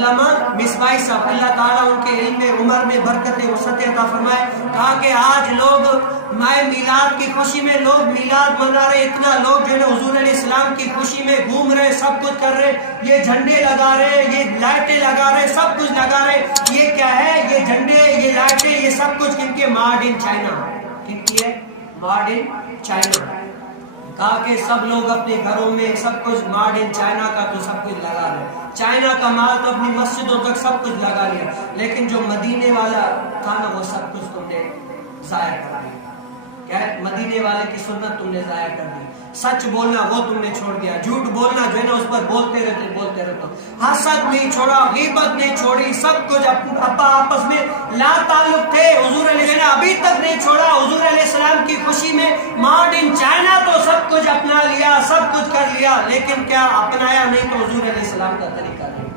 علامہ مصباحی صاحب، اللہ تعالیٰ ان کے علم میں عمر میں برکت وسعت عطا فرمائے، کہا کہ آج لوگ ماہ میلاد کی خوشی میں لوگ میلاد منا رہے، اتنا لوگ جو ہے حضور علیہ السلام کی خوشی میں گھوم رہے، سب کچھ کر رہے، یہ جھنڈے لگا رہے، یہ لائٹیں لگا رہے، سب کچھ لگا رہے، یہ کیا ہے؟ یہ جھنڈے، یہ لائٹیں، یہ سب کچھ کن کے؟ ماڈ ان چائنا، کن کی ہے؟ Mod in China. کہا کہ سب لوگ اپنے گھروں میں سب کچھ ماڈ ان چائنا کا تو سب کچھ لگا رہے، چائنا کا مال تو اپنی مسجدوں تک سب کچھ لگا لیا، لیکن جو مدینے والا تھا نا وہ سب کچھ تم نے ضائع کر دیا۔ کیا ہے؟ مدینے والے کی سنت تم نے ضائع کر دی، سچ بولنا وہ تم نے چھوڑ دیا، جھوٹ بولنا جو ہے نا اس پر بولتے رہتے، حسد نہیں چھوڑا، غیبت نہیں چھوڑی، سب کچھ آپس میں لا تعلق تھے، حضور علیہ السلام ابھی تک نہیں چھوڑا، حضور علیہ السلام کی خوشی میں ماڈ ان چائنا تو سب کچھ اپنا لیا، سب کچھ کر لیا، لیکن کیا اپنایا نہیں تو حضور علیہ السلام کا طریقہ نہیں۔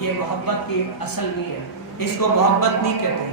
یہ محبت کی اصل نہیں ہے، اس کو محبت نہیں کہتے۔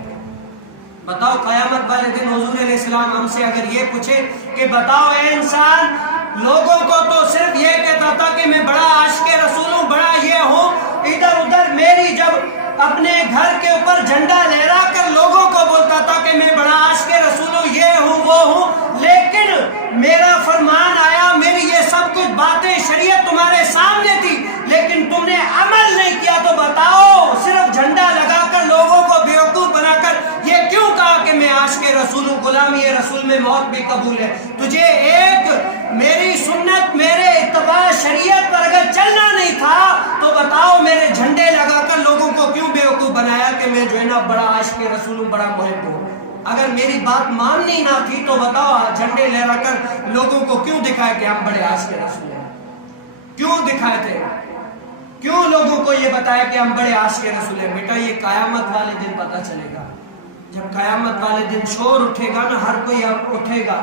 بتاؤ قیامت والے دن حضور علیہ السلام ہم سے اگر یہ پوچھے کہ بتاؤ اے انسان، لوگوں کو تو صرف یہ کہتا تھا کہ میں بڑا عاشق رسول ہوں، بڑا یہ ہوں، ادھر ادھر میری جب اپنے گھر کے اوپر جھنڈا لہرا کر لوگوں کو بولتا تھا کہ میں بڑا عاشق رسول ہوں، یہ ہوں وہ ہوں، لیکن میرا فرمان آیا، میری یہ سب کچھ باتیں شریعت تمہارے سامنے تھی، لیکن تم نے عمل نہیں کیا، تو بتاؤ صرف جھنڈا لگا کر لوگوں کو بیوقوف بنا کر یہ کیوں کہا کہ میں عاشق رسول ہوں، غلامی رسول میں موت بھی قبول ہے؟ تجھے ایک میری سنت، میرے اتباع شریعت پر اگر چلنا نہیں تھا تو بتاؤ میرے جھنڈے لگا کر لوگوں کو کیوں بیوقوف بنایا کہ میں جو ہے نا بڑا عاشق رسول ہوں، بڑا محب ہوں؟ اگر میری بات ماننی نہ تھی تو بتاؤ جھنڈے لہرا کر لوگوں کو کیوں دکھائے کہ ہم بڑے عاشق رسول ہیں؟ کیوں دکھائے تھے؟ کیوں لوگوں کو یہ بتایا کہ ہم بڑے عاشق رسول ہیں؟ بیٹا یہ قیامت والے دن پتہ چلے گا، جب قیامت والے دن شور اٹھے گا نا، ہر کوئی اٹھے گا،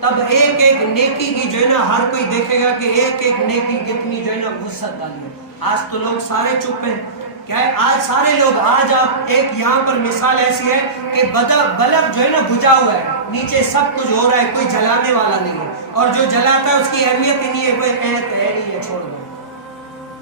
تب ایک ایک نیکی کی جو ہے نا ہر کوئی دیکھے گا کہ ایک ایک نیکی کتنی جو ہے نا وسعت ڈالی ہے۔ آج تو لوگ سارے چپ ہیں، کیا ہے؟ آج سارے لوگ، آج آپ ایک یہاں پر مثال ایسی ہے کہ بلب جو ہے نا بجھا ہوا ہے، نیچے سب کچھ ہو رہا ہے، کوئی جلانے والا نہیں ہے، اور جو جلاتا ہے اس کی اہمیت ہی نہیں ہے، کوئی اہمیت ہے نہیں ہے، چھوڑ دو،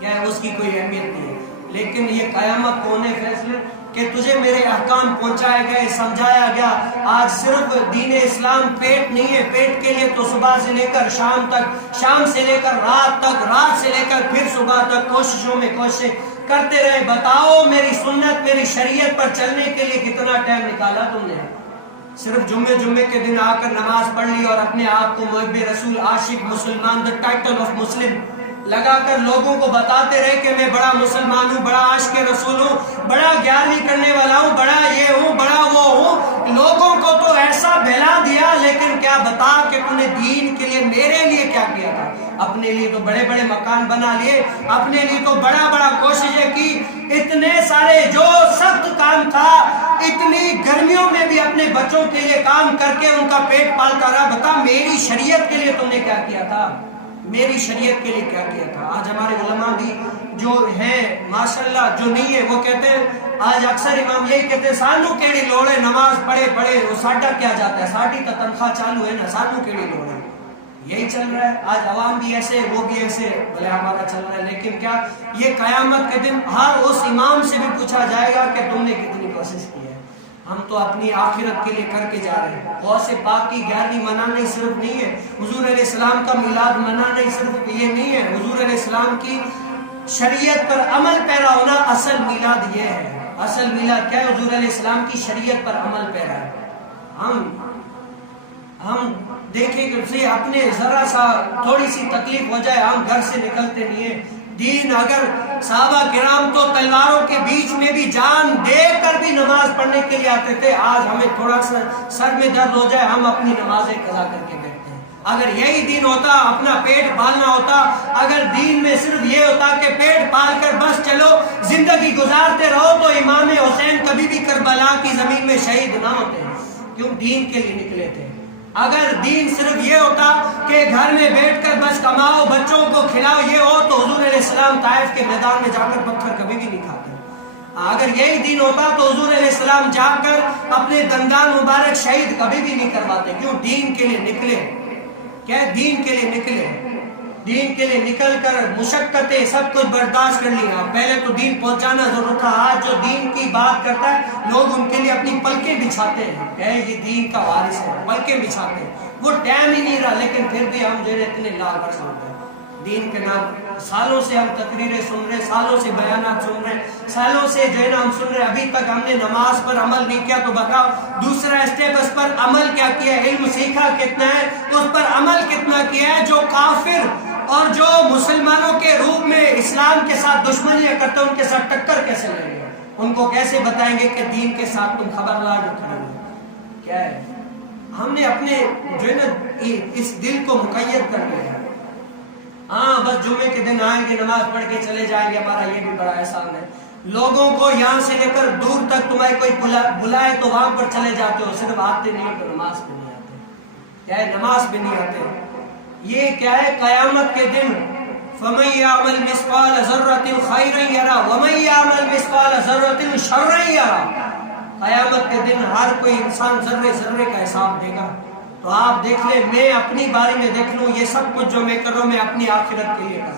کیا ہے؟ اس کی کوئی اہمیت نہیں ہے۔ لیکن یہ قیامت کو ہونے فیصلے کہ تجھے میرے احکام پہنچائے گئے، سمجھایا گیا۔ آج صرف دین اسلام پیٹ نہیں ہے، پیٹ کے لیے تو صبح سے لے کر شام تک، شام سے لے کر رات تک، رات سے لے کر پھر صبح تک کوششوں میں کوششیں کرتے رہے۔ بتاؤ میری سنت، میری شریعت پر چلنے کے لیے کتنا ٹائم نکالا تم نے؟ صرف جمعے کے دن آ کر نماز پڑھ لی اور اپنے آپ کو محب رسول، عاشق مسلمان، دا ٹائٹل آف مسلم لگا کر لوگوں کو بتاتے رہے کہ میں بڑا مسلمان ہوں، بڑا عاشق رسول ہوں، بڑا گیارہویں کرنے والا ہوں، بڑا یہ ہوں، بڑا وہ ہوں۔ لوگوں کو تو ایسا بہلا دیا، لیکن کیا بتا کہ تم نے دین کے لیے میرے لیے کیا کیا تھا؟ اپنے لیے تو بڑے بڑے مکان بنا لیے، اپنے لیے تو بڑا بڑا کوششیں کی، اتنے سارے جو سخت کام تھا، اتنی گرمیوں میں بھی اپنے بچوں کے لیے کام کر کے ان کا پیٹ پالتا رہا۔ بتا میری شریعت کے لیے تم نے کیا کیا تھا؟ میری شریعت کے لیے کیا کیا تھا؟ آج ہمارے علماء بھی جو ہیں ماشاءاللہ، جو نہیں ہے وہ کہتے ہیں، آج اکثر امام یہی کہتے ہیں سانو کیڑی لوڑ ہے، نماز پڑھے وہ ساڈا کیا جاتا ہے، ساڈی تو تنخواہ چالو ہے نا، سانو کیڑی لوڑ ہے۔ یہی چل رہا ہے آج، عوام بھی ایسے، وہ بھی ایسے، بھلے ہمارا چل رہا ہے، لیکن کیا یہ قیامت کے دن ہر اس امام سے بھی پوچھا جائے گا کہ تم نے کتنی کوشش کی ہے؟ ہم تو اپنی آخرت کے لیے کر کے جا رہے ہیں۔ غوث پاک کی 11ویں منانا صرف نہیں ہے، حضور علیہ السلام کا میلاد منانا صرف یہ نہیں ہے، حضور علیہ السلام کی شریعت پر عمل پیرا ہونا اصل میلاد یہ ہے۔ اصل میلاد کیا ہے؟ حضور علیہ السلام کی شریعت پر عمل پیرا ہے۔ ہم دیکھیں کہ اپنے ذرا سا تھوڑی سی تکلیف ہو جائے ہم گھر سے نکلتے نہیں ہیں۔ دین اگر صحابہ کرام تو تلواروں کے بیچ میں بھی جان دے کر بھی نماز پڑھنے کے لیے آتے تھے، آج ہمیں تھوڑا سا سر میں درد ہو جائے ہم اپنی نمازیں قضا کر کے بیٹھتے ہیں۔ اگر یہی دین ہوتا، اپنا پیٹ پالنا ہوتا، اگر دین میں صرف یہ ہوتا کہ پیٹ پال کر بس چلو زندگی گزارتے رہو، تو امام حسین کبھی بھی کربلا کی زمین میں شہید نہ ہوتے، کیوں؟ دین کے لیے نکلے تھے۔ اگر دین صرف یہ ہوتا کہ گھر میں بیٹھ کر بس کماؤ، بچوں کو کھلاؤ، یہ ہو، تو حضور علیہ السلام طائف کے میدان میں جا کر پتھر کبھی بھی نہیں کھاتے۔ اگر یہی دین ہوتا تو حضور علیہ السلام جا کر اپنے دندان مبارک شہید کبھی بھی نہیں کرواتے، کیوں؟ دین کے لیے نکلے، کیا دین کے لیے نکلے۔ دین کے لیے نکل کر مشقتیں سب کچھ برداشت کر لیا. پہلے تو دین پہنچانا ضرورت تھا. آج جو دین کی بات کرتا ہے لوگ ان کے لیے اپنی پلکیں بچھاتے ہیں کہ یہ دین کا وارث ہے, پلکیں بچھاتے ہیں. وہ ٹائم ہی نہیں رہا, لیکن پھر بھی ہم جو ہے اتنے لاغر ہو گئے دین کے نام. سالوں سے ہم تقریریں سن رہے, سالوں سے بیانات سن رہے, سالوں سے جو ہے نا ہم سن رہے, ابھی تک ہم نے نماز پر عمل نہیں کیا. تو بتاؤ دوسرا اسٹیپ اس پر عمل کیا کیا ہے؟ علم سیکھا کتنا ہے, اس پر عمل کتنا کیا ہے؟ جو کافر اور جو مسلمانوں کے روپ میں اسلام کے ساتھ دشمنیاں کرتے ہیں ان کے ساتھ ٹکر کیسے لیں گے؟ ان کو کیسے بتائیں گے کہ دین کے ساتھ تم خبردار کھڑے ہو؟ کیا ہے, ہم نے اپنے جو ہے نا اس دل کو مقید کر لیا ہے. ہاں بس جمعے کے دن آئیں گے, نماز پڑھ کے چلے جائیں گے, ہمارا یہ بھی بڑا احسان ہے. لوگوں کو یہاں سے لے کر دور تک تمہیں کوئی بلائے تو وہاں پر چلے جاتے ہو, صرف آتے نہیں تو نماز پہ نہیں آتے. کیا ہے, نماز پہ نہیں آتے. یہ کیا ہے, قیامت کے دن فَمَن يَعْمَلْ مِثْقَالَ ذَرَّةٍ خَيْرًا يَرَهُ وَمَن يَعْمَلْ مِثْقَالَ ذَرَّةٍ شَرًّا يَرَهُ. قیامت کے دن ہر کوئی انسان ذرے ذرے کا حساب دے گا. تو آپ دیکھ لیں, میں اپنی بارے میں دیکھ لوں, یہ سب کچھ جو میں کر رہا ہوں میں اپنی آخرت کے لیے کر رہا ہوں.